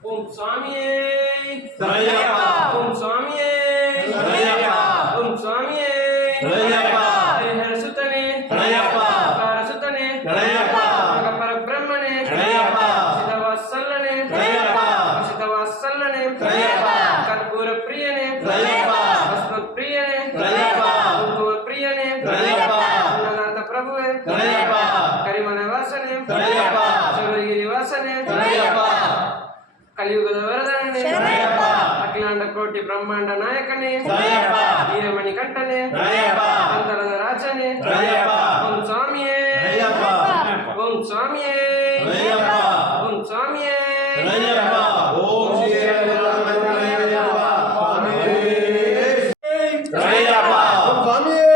ஓம் சாமியே சரணய்யப்பா. ஓம் சாமியே சரணய்யப்பா. ஓம் சாமியே சரணய்யப்பா. ஹரிஹர சுத்தனே சரணய்யப்பா. கார சுத்தனே சரணய்யப்பா. பரபிரம்மனே சரணய்யப்பா. சிதவாசல்லனே சரணய்யப்பா. சிதவாசல்லனே சரணய்யப்பா. கற்பூர பிரியனே சரணய்யப்பா. பஸ்ம பிரியனே சரணய்யப்பா. குங்கும பிரியனே சரணய்யப்பா. அன்னநாத பிரபுவே சரணய்யப்பா. கரிமல வாசனே சரணய்யப்பா. சபரிகிரி வாசனே சரணய்யப்பா. కలియుగ వరదనే శరణయ్యప్పా. అఖిలాండ కోటి బ్రహ్మాండ నాయకనే శరణయ్యప్పా. వీరమణి కంఠనే శరణయ్యప్పా. అంతರದ రాజనే శరణయ్యప్పా. ఓం స్వామియే శరణయ్యప్పా. ఓం స్వామియే శరణయ్యప్పా. ఓం స్వామియే శరణయ్యప్పా. ఓం శ్రీ శరణయ్యప్పా. శరణయ్యప్పా. ఓం స్వామియే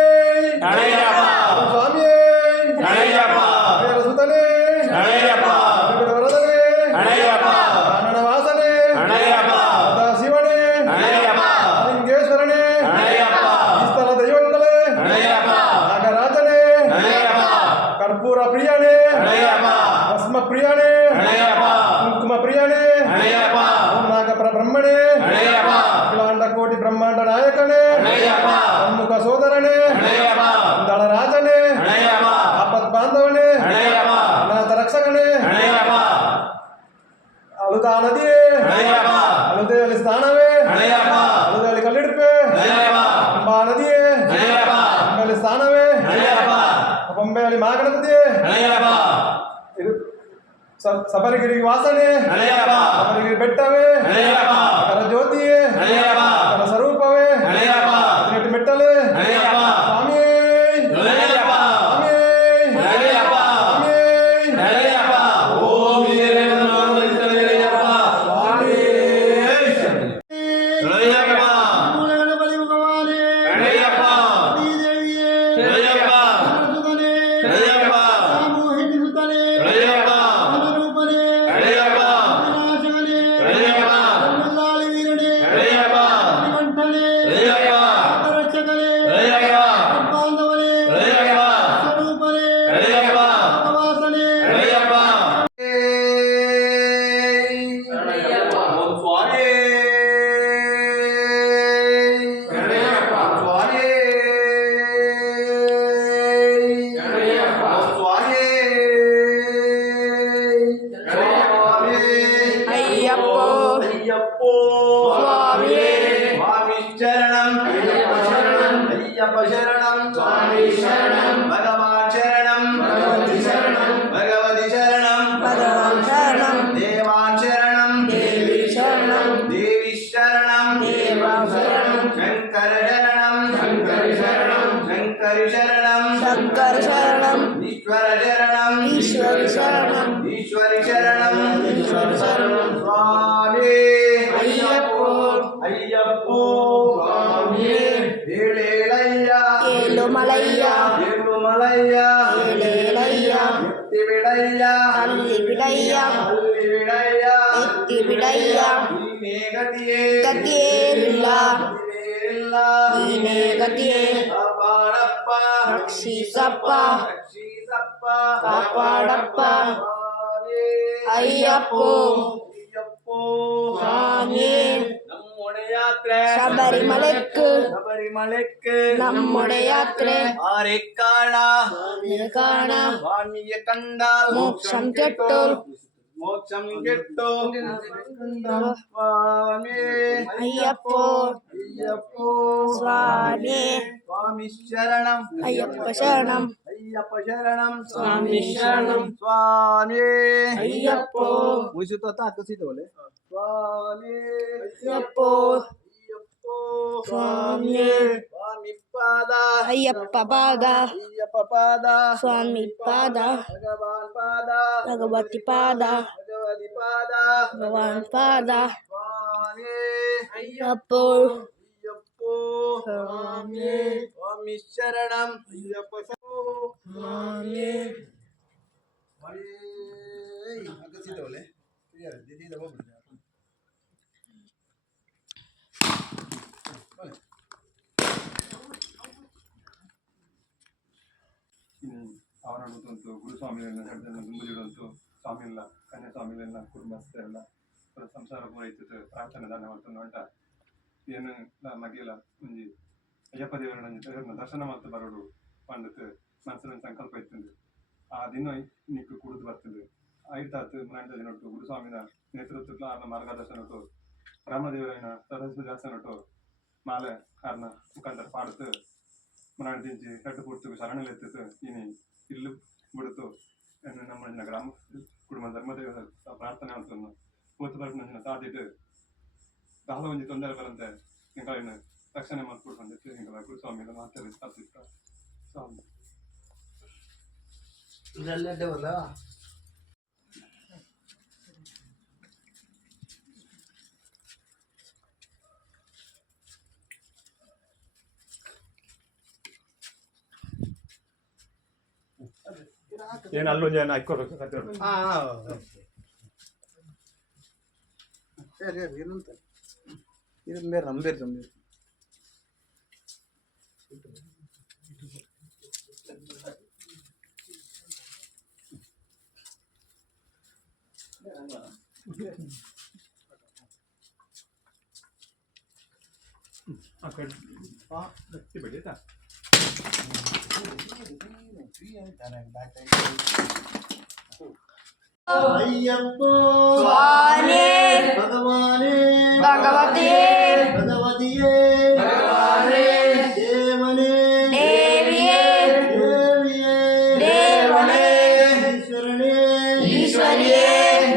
శరణయ్యప్పా. ఓం స్వామియే శరణయ్యప్పా. హరిహర సుతనే శరణయ్యప్పా. కలియుగ వరదనే శరణయ్యప్పా. ప్రాణవాసనే శరణయ్యప్పా. శివనే శరణయ్యప్పా. లింగేశ్వరనే శరణయ్యప్పా. స్థల దైవங்களே శరణయ్యప్పా. నాగరాజనే శరణయ్యప్పా. కర్పూర ప్రియనే శరణయ్యప్పా. భస్మ ప్రియనే శరణయ్యప్పా. కుంకుమ ప్రియనే శరణయ్యప్పా. ఓం నాగ బ్రహ్మణే శరణయ్యప్పా. అఖిలాండ కోటి బ్రహ్మాండ నాయకనే శరణయ్యప్పా. సమ్ముఖ సోదరనే శరణయ్యప్పా. దళ రాజనే శరణయ్యప్పా. ఆపద్ బాంధవనే శరణయ్యప్పా. అనాథ రక్షకనే శరణయ్యప్పా. అలుదా నదియే శరణయ్యప్పా. అలుదేలి స్థానమే శరణయ్యప్పా. అలుదేలి కల్లిడిపే శరణయ్యప్పా. అంబా నదియే శరణయ్యప్పా. అంబేలి స్థానమే శరణయ్యప్పా. పంబేలి మాగణపతియే శరణయ్యప్పా. సబరిగిరి వాసనే శరణయ్యప్పా. సబరిగిరి బెట్టవే శరణయ్యప్పా. కర జ్యోతియే శరణయ్యప్పా. కర స్వరూపవే శరణయ్యప్పా. అతినెట్టి మెట్టలే శరణయ్యప్పా. స్వామి శరణయ్యప్పా. స్వామి శరణయ్యప్పా. స్వామి శరణయ్యప్పా. ఓం శ్రీ శరణయ్యప్పా. స్వామి శరణయ్యప్పా. గణపతి భగవానే శరణయ్యప్పా. దేవియే శరణయ్యప్పా. సుతనే శరణయ్యప్పా. సామూహిక సుతనే శరణయ్యప్పా. రూపనే శరణయ్యప్పా. వినాశకనే శరణయ్యప్పా. వెల్లాలి వీరుడే శరణయ్యప్పా. కంఠనే శరణయ్యప్పా. రక్షకనే శరణయ్యప్పా. బాంధవనే శరణయ్యప్పా. స్వరూపనే శరణయ్యప్పా. వాసనే శరణయ్యప్పా. శరణయ్యప్పా. ఓం స్వామి శరణయ్యప్పా. స్వామి శరణయ్యప్పా. ఓం స్వామి స్వామి అయ్యప్పో అయ్యప్పో స్వామి స్వామి శరణం అయ్యప్ప శరణం అయ్యప్ప శరణం స్వామి శరణం భగవాన్ శరణం భగవతి శరణం భగవతి శరణం భగవాన్ శరణం దేవాన్ శరణం దేవి శరణం దేవి శరణం దేవా శరణం శంకర శరణం శంకరి శరణం శంకరి శరణం శంకర శరణం ఈశ్వర శరణం ఈశ్వరి శరణం ఈశ్వరి శరణం ఈశ్వరి శరణం స్వామి అయ్యప్పో అయ్యప్పో స్వామి ఏళేలయ్య ఏలుమలయ్య ఏలుమలయ్య ఏలేలయ్య ఎత్తి విడయ్య అల్లి విడయ్య అల్లి విడయ్య ఎత్తి విడయ్య నీనే గతియే గతియేరిల్ల నీనేరిల్ల నీనే గతియే కాపాడప్ప రక్షిసప్ప రక్షిసప్ప కాపాడప్ప స్వామి అయ్యప్పో అయ్యప్పో స్వామి நம்முடைய யாத்திரை ശബരിമലയ്ക്ക് சபரிமலைக்கு നമ്മുടെ യാത്ര ஆரை காணா കാണാം சுவாமிய கண்டால் മോക്ഷം കെട്ടോൾ மோட்சம் கெட்டோம் சுவாமி അയ്യപ്പോ ஐயப்போ സ്വാമി சுவாமி சரணம் അയ്യപ്പ ശരണം ஐயப்ப சரணம் స్వామి శరణం சுவாமி అయ్యప్పో ముసుతో తాకసితోలే స్వామి అయ్యప్పో అయ్యప్పో స్వామి స్వామి పాద అయ్యప్ప పాద అయ్యప్ప పాద స్వామి పాద భగవాన్ పాద భగవతి పాద భగవతి పాద భగవాన్ పాద స్వామి అయ్యప్పో అయ్యప్పో స్వామి స్వామి శరణం అయ్యప్ప స్వామి అగసితోలే దీది దబో ಅವರನ್ನು ಗುರುಸ್ವಾಮಿಗಳನ್ನು ಗುಂಬಲಿಗಳಂತೂ ಸ್ವಾಮಿಲ್ಲ ಕನ್ಯಾ ಸ್ವಾಮಿಲೆಲ್ಲ ಕುಟುಂಬಸ್ಥರೆಲ್ಲ ಸಂಸಾರ ಪೂರೈಸಿತು ಪ್ರಾರ್ಥನೆ ದಾನ ಮಾಡ್ತಾನೆ ಉಂಟ ಏನು ಮಗೆಲ್ಲ ಒಂಜಿ ಅಯ್ಯಪ್ಪ ದೇವರನ್ನ ದರ್ಶನ ಮಾಡ್ತಾ ಬರೋಡು ಪಂಡತ್ ಮನಸ್ಸಿನ ಸಂಕಲ್ಪ ಇತ್ತಂದು ಆ ದಿನ ನಿಕ್ಕು ಕುಡಿದು ಬರ್ತದೆ ಆಯ್ತಾತು ಮರಾಠ ದಿನೊಟ್ಟು ಗುರುಸ್ವಾಮಿನ ನೇತೃತ್ವಕ್ಕೆ ಆರ್ನ ಮಾರ್ಗದರ್ಶನಟ್ಟು ರಾಮದೇವರನ ಸದಸ್ಯ ದಾಸನಟ್ಟು ಮಾಲೆ ಆರ್ನ ಮುಖಾಂತರ ಪಾಡುತ್ತು ಮರಾಠ ದಿಂಚಿ ಕಟ್ಟು ಪೂರ್ತಿ ಶರಣಲೆತ್ತಿತ್ತು ಇನಿ ಇಲ್ಲು ಬಿಡುತ್ತು ನಮ್ಮ ಗ್ರಾಮ ಕುಟುಂಬ ಧರ್ಮದೇವ ಪ್ರಾರ್ಥನೆ ಮಾಡ್ತಾನು ಮೂವತ್ತು ಬರ್ನ ಸಾಧಿಟ್ಟು ಬಹಳ ಒಂಜಿ ತೊಂದರೆ ಬರಂತೆ ಹಿಂಗಳಿನ ರಕ್ಷಣೆ ಮಾಡ್ಕೊಡ್ಬಂದಿತ್ತು ಹಿಂಗ ಗುರುಸ್ವಾಮಿನ ಮಾತಾಡಿ ಸ್ಥಾಪಿಸ್ತ ಸ್ವಾಮಿ ಇದೆಲ್ಲ ಏನು ಅಲ್ಲೊಂದು ಏನು ಹಾಕೋರು ಸರಿ ಏನಂತ ಇದು ಬೇರೆ ನಂಬೇರು ತಂಬೇರು ಬೆಳೀತಾ ಅಯ್ಯಪ್ಪೋ ಸ್ವಾಮಿ ಭಗವಾನೇ ಭಗವತಿ ಭಗವತಿಯೇ ಭಗವಾನೇ ದೇವನೇ ದೇವಿಯೇ ದೇವಿಯೇ ದೇವನೇ ಈಶ್ವರನೇ ಈಶ್ವರಿಯೇ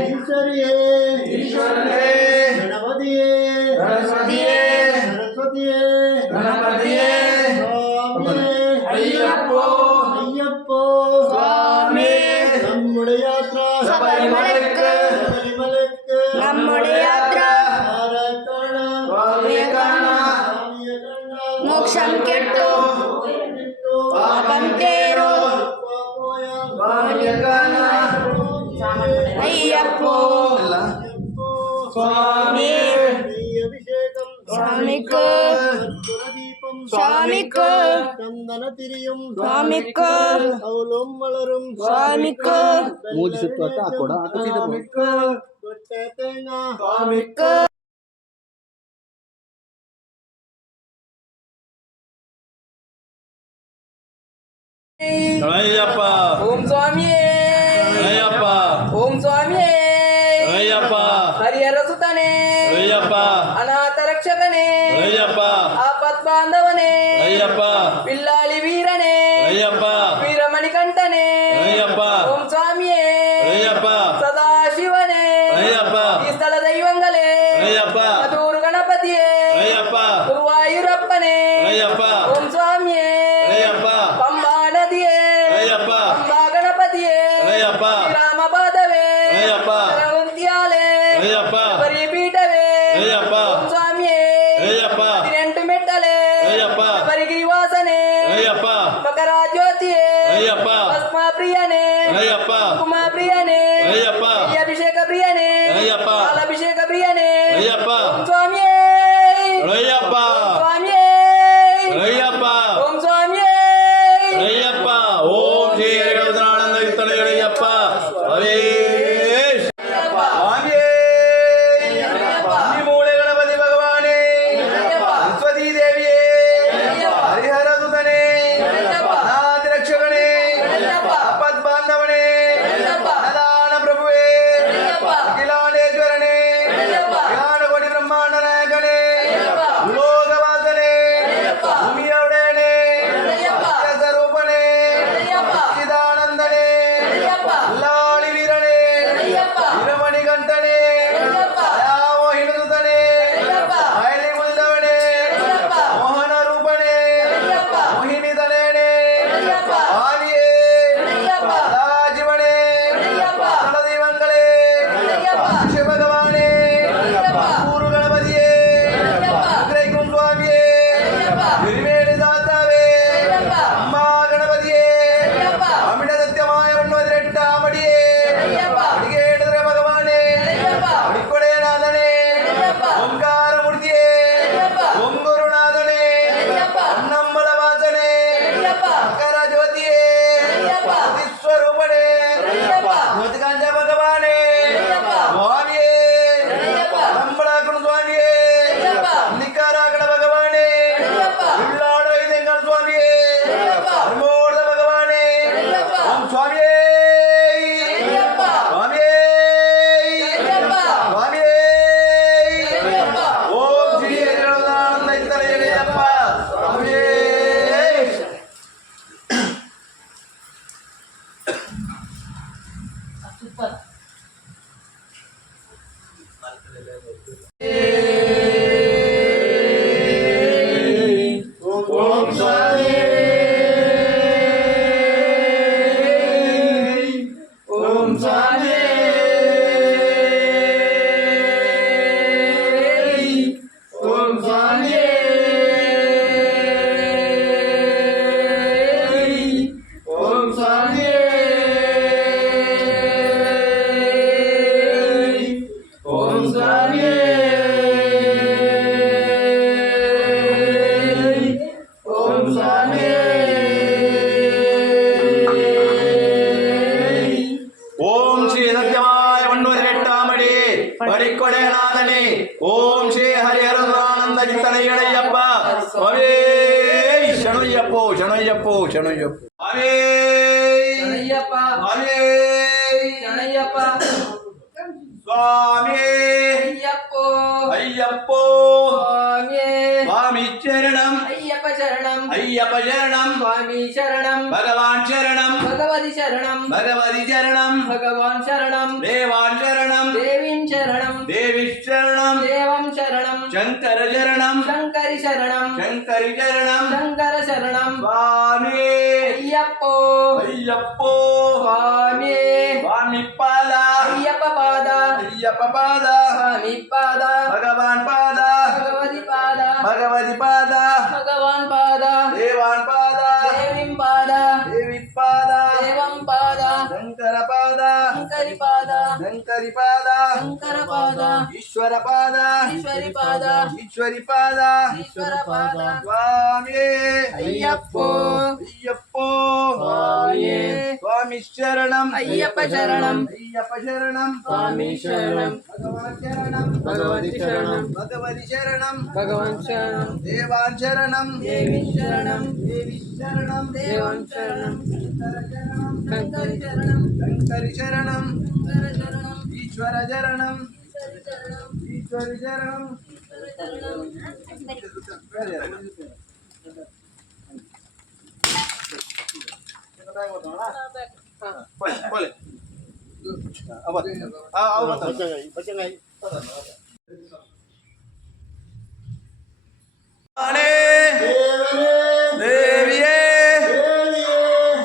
ಈಶ್ವರಿಯೇ ಈಶ್ವರನೇ ಗಣಪತಿಯೇ ಸರಸ್ವತಿಯೇ ಸರಸ್ವತಿಯೇ ಗಣಪತಿಯೇ ಸ್ವಾಮಿಯೇ ಅಯ್ಯಪ್ಪೋ ಅಯ್ಯಪ್ಪೋ സ്വാമി നമ്മുടെ യാത്ര ശബരിമലയ്ക്ക് ശബരിമലയ്ക്ക് നമ്മുടെ യാത്ര ആരെ കാണാൻ സ്വാമിയെ കാണാൻ സ്വാമിയെ കണ്ടാൽ മോക്ഷം കിട്ടും കിട്ടു പാപം തീരും പോയ സ്വാമിയെ കാണാൻ അയ്യപ്പോ സ്വാമി അഭിഷേകം സ്വാമിക്ക് കർപ്പൂരദീപം സ്വാമിക്ക് ചന്ദന തിരിയും സ്വാമിക്ക് കൗലും വളരും സ്വാമിക്ക് ಮೂಜಿ ಸುತ್ತು ಅತ್ತ ಹಾಕೋಡ സ്വാമിക്ക് കൊട്ടേ തേങ്ങ ಸ್ವಾಮಿக்கு ಅಯ್ಯಪ್ಪ ಓಂ ಸ್ವಾಮಿಯೇ ಅಯ್ಯಪ್ಪ ಓಂ ಸ್ವಾಮಿಯೇ ಅಯ್ಯಪ್ಪ ಹರಿಹರ ಸುತನೇ ಅಯ್ಯಪ್ಪ ಅನಾಥ ರಕ್ಷಕನೇ ಅಯ್ಯಪ್ಪ ಆಪತ್ ಬಾಂಧವನೇ ಅಯ್ಯಪ್ಪ ಬಿಲ್ಲಾಳಿ ವೀರನೇ ಅಯ್ಯಪ್ಪ ವೀರಮಣಿಕಂಠನೇ ಅಯ್ಯಪ್ಪ ಓಂ ಸ್ವಾಮಿಯೇ ಅಯ್ಯಪ್ಪ ಸದಾಶಿವನೇ ಅಯ್ಯಪ್ಪ ಈ ಸ್ಥಳ ದೈವಂಗಳೇ ಅಯ್ಯಪ್ಪ ಮಧುರು ಗಣಪತಿಯೇ ಅಯ್ಯಪ್ಪ ಗುರುವಾಯೂರಪ್ಪನೇ ಅಯ್ಯಪ್ಪ ಓಂ ಸ್ವಾಮಿಯೇ ಅಯ್ಯಪ್ಪ ಪಂಬಾ ನದಿಯೇ ಅಯ್ಯಪ್ಪ ಪಂಬಾ ಗಣಪತಿಯೇ ಅಯ್ಯಪ್ಪ ರಾಮಪಾದವೇ ಅಯ್ಯಪ್ಪ ರಘುವಂತಿಯಾಲೇ ಅಯ್ಯಪ್ಪ ಬರಿಪೀಠವೇ ಅಯ್ಯಪ್ಪ ಓಂ ಸ್ವಾಮಿಯೇ ಅಯ್ಯಪ್ಪ 18 ಮೆಟ್ಟಲೆ ಅಯ್ಯಪ್ಪ ಪರಿಗಿರಿವಾಸನೆ ಅಯ್ಯಪ್ಪ ಮಕರ ಜ್ಯೋತಿಯೇ ಅಯ್ಯಪ್ಪ ಭಸ್ಮ ಪ್ರಿಯನೇ ಅಯ್ಯಪ್ಪ ಕುಮ ಪ್ರಿಯನೇ ಅಯ್ಯಪ್ಪ ಅಭಿಷೇಕ ಪ್ರಿಯನೇ ಅಯ್ಯಪ್ಪ ಅಭಿಷೇಕ ಪ್ರಿಯನೇ ಅಯ್ಯಪ್ಪ ಓಂ ಸ್ವಾಮಿಯೇ ಅಯ್ಯಪ್ಪ ಸ್ವಾಮಿಯೇ ಅಯ್ಯಪ್ಪ ಓಂ ಸ್ವಾಮಿಯೇ ಅಯ್ಯಪ್ಪ ಓಂ ಶ್ರೀ ಹರಿಗಣಾನಂದ ಕೀರ್ತನೆಗಳಯ್ಯಪ್ಪ ಹರೇ ಸ್ವಾಮಿಯೇ ಈ ಮೂಳೆಗಳ ஓம் சாமி ஓம் சாமி ஓம் சாமி ஓம் சாமி ஓம் சாமி ஓம் சாமி ஓம் ஸ்ரீ சத்யமாய வண்ணூரிட்டாமடி பரிக்கொடைநாதனே ஓம் ஸ்ரீ ஹரிஹரானந்த சித்தனையடையப்பா சுவாமி சரணய்யப்போ சரணய்யப்போ சரணய்யப்போ சுவாமி சரணய்யப்பா சுவாமி சரணய்யப்பா சுவாமி ஐயப்போ ஐயப்போ சுவாமி சுவாமி சரணம் ஐயப்ப சரணம் ஐயப்ப சரணம் சுவாமி சரணம் பகவான் சரணம் பகவதி சரணம் பகவதி சரணம் பகவான் சரணம் தேவான் சரணம் தேவீம் சரணம் தேவி சரணம் தேவம் சரணம் சங்கர சரணம் சங்கரி சரணம் சங்கரி சரணம் சங்கர சரணம் சுவாமி ஐயப்போ ஐயப்போ சுவாமி சுவாமி பாதா ஐயப்ப பாதா ஐயப்ப பாதா சுவாமி பாதா பகவான் பாதா பகவதி பாதா பகவதி பாதா பகவான் பாதா தேவான் பாதா தேவீம் பாதா தேவி பாதா தேவம் பாதா சங்கர பாதா சங்கரி பாதா சங்கரி பாதா சங்கர பாதா ஈஸ்வர பாதா ஈஸ்வரி பாதா ஈஸ்வரி பாதா ஈஸ்வர பாதா சுவாமி ஐயப்போ ஐயப்போ சுவாமி சுவாமி சரணம் ஐயப்ப சரணம் ஐயப்ப சரணம் சுவாமி சரணம் பகவான் சரணம் பகவதி சரணம் பகவதி சரணம் பகவான் சரணம் தேவான் சரணம் தேவி சரணம் தேவி சரணம் தேவம் சரணம் சரணம் சங்கரி சரணம் சங்கரி சரணம் சங்கர சரணம் ஈஸ்வர சரணம் சரணம் ஈஸ்வரி சரணம் தேவியே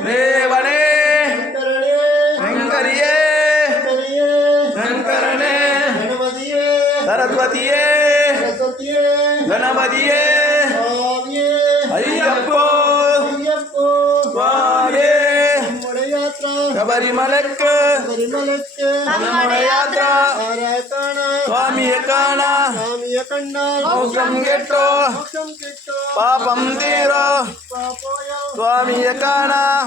தேவனே சங்கரியே சங்கரனே சரஸ்வதியே கணபதியே ஐயப்போ சுவாமியே ശബരിമലക്ക് നമ്മുടെ യാത്ര സ്വാമിയെ കാണാൻ മോക്ഷം കേട്ടോ പാപം തീരോ സ്വാമിയെ കാണാൻ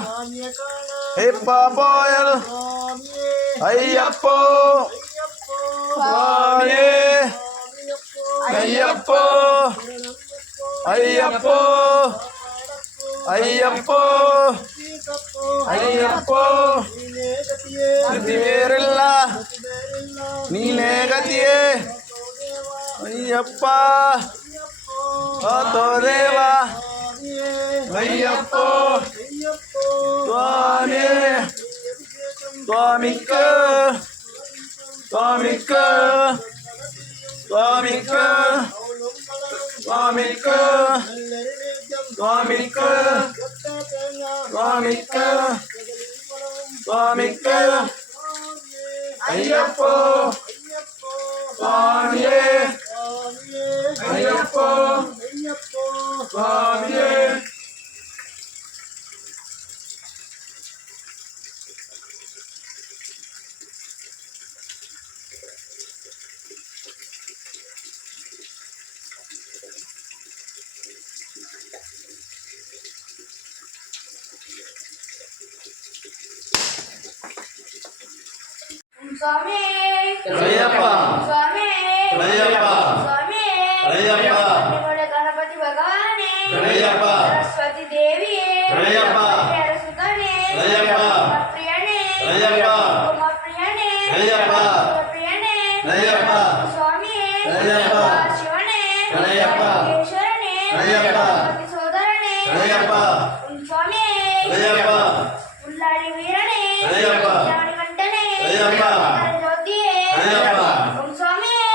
പോയൽ അയ്യപ്പോ സ്വാമിയേ അയ്യപ്പോ അയ്യപ്പോ അയ്യപ്പോ ಅಯ್ಯಪ್ಪೋ ಗತಿ ಬೇರಿಲ್ಲ ನೀನೇ ಗತಿಯೇ ಅಯ್ಯಪ್ಪ ಆತೋ ದೇವ ಅಯ್ಯಪ್ಪೋ ಸ್ವಾಮಿ ಸ್ವಾಮಿಕ ಸ್ವಾಮಿಕ ಸ್ವಾಮಿಕ ಸ್ವಾಮಿಕ ಸ್ವಾಮಿಕ ಸ್ವಾಮಿಕ ಸ್ವಾಮಿಕ ಅಯ್ಯಪ್ಪೋ ಸ್ವಾಮಿಯೇ ಅಯ್ಯಪ್ಪೋ ಸ್ವಾಮಿಯೇ ಸ್ವಾಮಿ ಅಯ್ಯಪ್ಪ ಸ್ವಾಮಿ ಅಯ್ಯಪ್ಪ ಸ್ವಾಮಿ ಅಯ್ಯಪ್ಪ ಗಣಪತಿ ಭಗವಾನೇ ಅಯ್ಯಪ್ಪ ಸರಸ್ವತಿ ದೇವಿಯೇ ಅಯ್ಯಪ್ಪ ಸುತನೇ ಅಯ್ಯಪ್ಪ ಪ್ರಿಯನೇ ಅಯ್ಯಪ್ಪ ಪ್ರಿಯನೇ ಅಯ್ಯಪ್ಪ ಪ್ರಿಯನೇ ಅಯ್ಯಪ್ಪ ಸ್ವಾಮಿಯೇ ಅಯ್ಯಪ್ಪ ಶಿವನೇ ಅಯ್ಯಪ್ಪ ಈಶ್ವರನೇ ಅಯ್ಯಪ್ಪ ಸೋದರನೇ ಅಯ್ಯಪ್ಪ ಸ್ವಾಮಿ ಅಯ್ಯಪ್ಪ ಉಳ್ಳಾಳಿ ವೀರನೇ ಅಯ್ಯಪ್ಪ ಗಂಟನೇ ಅಯ್ಯಪ್ಪ ಜ್ಯೋತಿಯೇ ಅಯ್ಯಪ್ಪ ಸ್ವಾಮಿಯೇ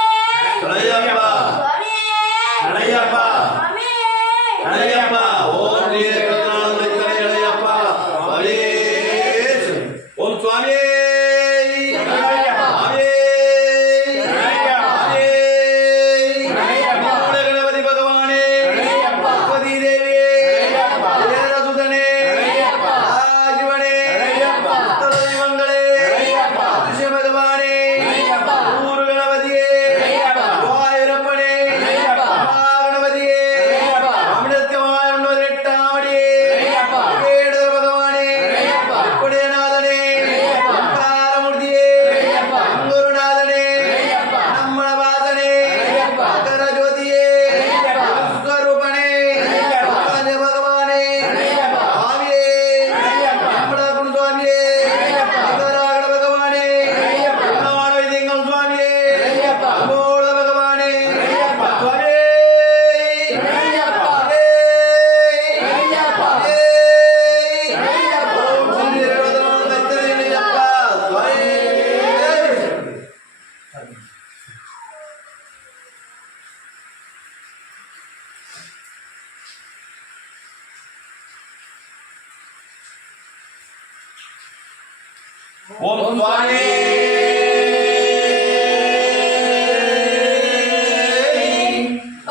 ಓಂ ಸ್ವಾಮಿ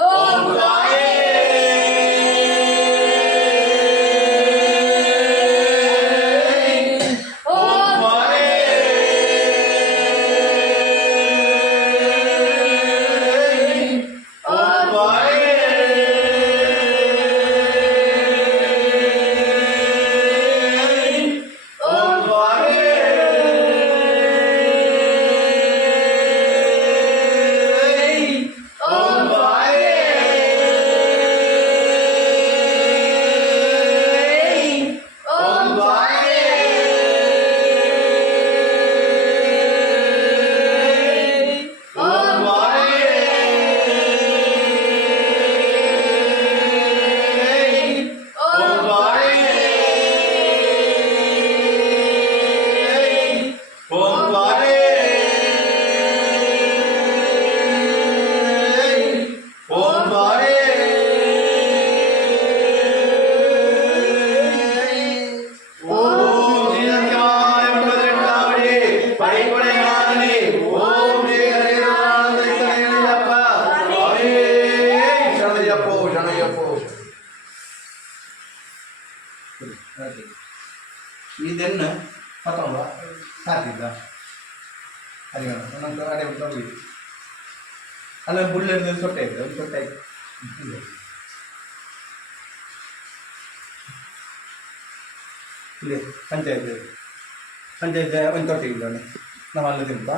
ಓಂ ಸ್ವಾಮಿ ಓಂ ಸ್ವಾಮಿ ಓಂ ಸ್ವಾಮಿ ಓಂ ಸ್ವಾಮಿ ಇದನ್ನು ಮತ್ತೊಂದು ಸಾಕಿದ್ದ ಅರಿಯೋಣ ನಂತರ ಅಡೆ ಬಿಟ್ಟು ಅಲ್ಲ ಬುಳ್ಳೆಣ್ಣೆ ಸೊಟ್ಟೆ ಇದೆ ಒಂದು ಸೊಟ್ಟೆ ಆಯ್ತು ಇಲ್ಲಿ ಪಂಚಾಯತ್ ಒಂದು ತೊಟ್ಟೆ ಇದ್ದಾನೆ ನಾವು ಅಲ್ಲ ತಿಂಪ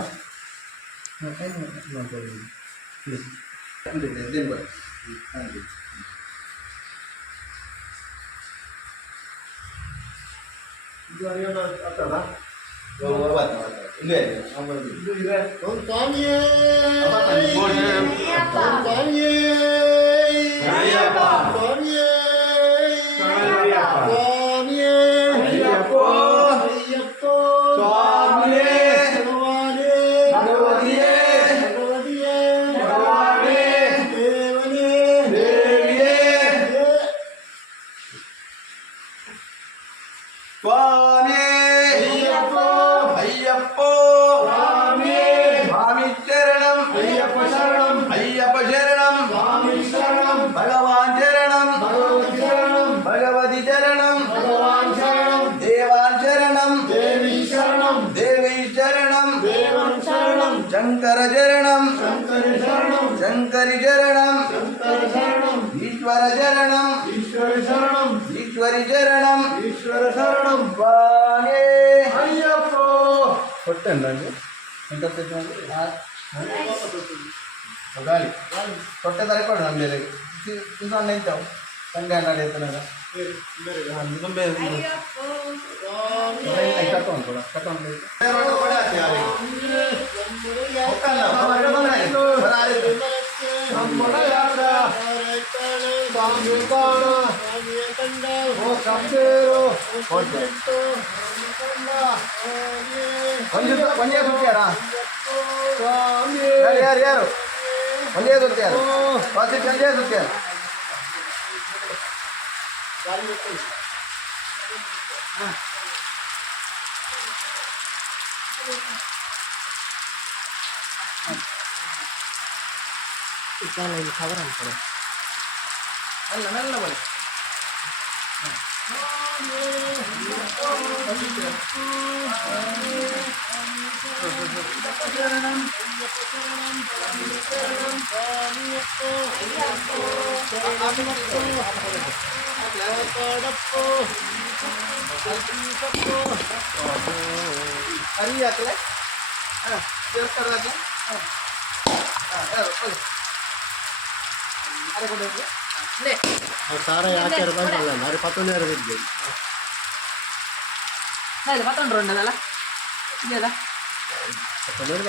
ಓಂ ಸ್ವಾಮಿಯೇ ಅಯ್ಯಪ್ಪ. ಓಂ ಸ್ವಾಮಿಯೇ ಅಯ್ಯಪ್ಪ. ಸ್ವಾಮಿಯೇ ಅಯ್ಯಪ್ಪ. ಸ್ವಾಮಿಯೇ ಅಯ್ಯಪ್ಪ. ಅಯ್ಯಪ್ಪ ಸ್ವಾಮಿಯೇ ಭಗವಾನೇ ಭಗವತಿಯೇ ಭಗವತಿಯೇ ಭಗವಾನೇ ದೇವನೇ ದೇವಿಯೇ ಸ್ವಾಮಿ ಅಯ್ಯಪ್ಪ ಅಯ್ಯಪ್ಪ ಸ್ವಾಮಿ ಸ್ವಾಮಿ ಶರಣಂ ಅಯ್ಯಪ್ಪ ಶರಣಂ ಅಯ್ಯಪ್ಪ ಶರಣಂ ಸ್ವಾಮಿ ಶರಣಂ ಭಗವಾನ್ ಶರಣಂ ಭಗವತಿ ಶರಣಂ ಭಗವತಿ ಶರಣಂ ಭಗವಾನ್ ಶರಣಂ ದೇವಾನ್ ಶರಣಂ ದೇವಿ ಶರಣಂ ದೇವಿ ಶರಣಂ ದೇವನ್ ಶರಣಂ ಶಂಕರ ಶರಣಂ ಶಂಕರ ಶರಣಂ ಶಂಕರಿ ಶರಣಂ ಶಂಕರ ಶರಣಂ ಈಶ್ವರ ಶರಣಂ ಈಶ್ವರ ಶರಣಂ ಈಶ್ವರಿ ಶರಣಂ ಈಶ್ವರ ಶರಣಂ ಸ್ವಾಮಿ ಅಯ್ಯಪ್ಪ ಕೊಟ್ಟೆಲ್ಲ ಗಾಳಿ ತೊಟ್ಟೆ ತರಕೊಡು ನಮ್ಮ ಬೇರೆ ಸಣ್ಣ ಇದ್ದಾವೆ ಸಂಘ ನಡೆಯುತ್ತಾನಲ್ಲ ಒಂದೇ ಸುತ್ತಿಯಾರ ಯಾರು ಯಾರು ಒಂದೇ ಸುತ್ತಿಯಾರು ಒಂದೇ ಸುತ್ತಿಯಾರು ಅಲ್ಲ ಮೆಲ್ಲ ಬಳಿ ಅರಿ ಹಾಕಲೆ ದೇವಸ್ಥಾನ ಹಾಕಲೆ ಅರೆ ಕೊಡಬೇಕು സാറേ ആൾക്കാർ പറഞ്ഞല്ല ഒരു 10 നേരം ഇല്ലേ അതെ 12 ഉണ്ടല്ലോ ഇല്ലതാ 10 നേരം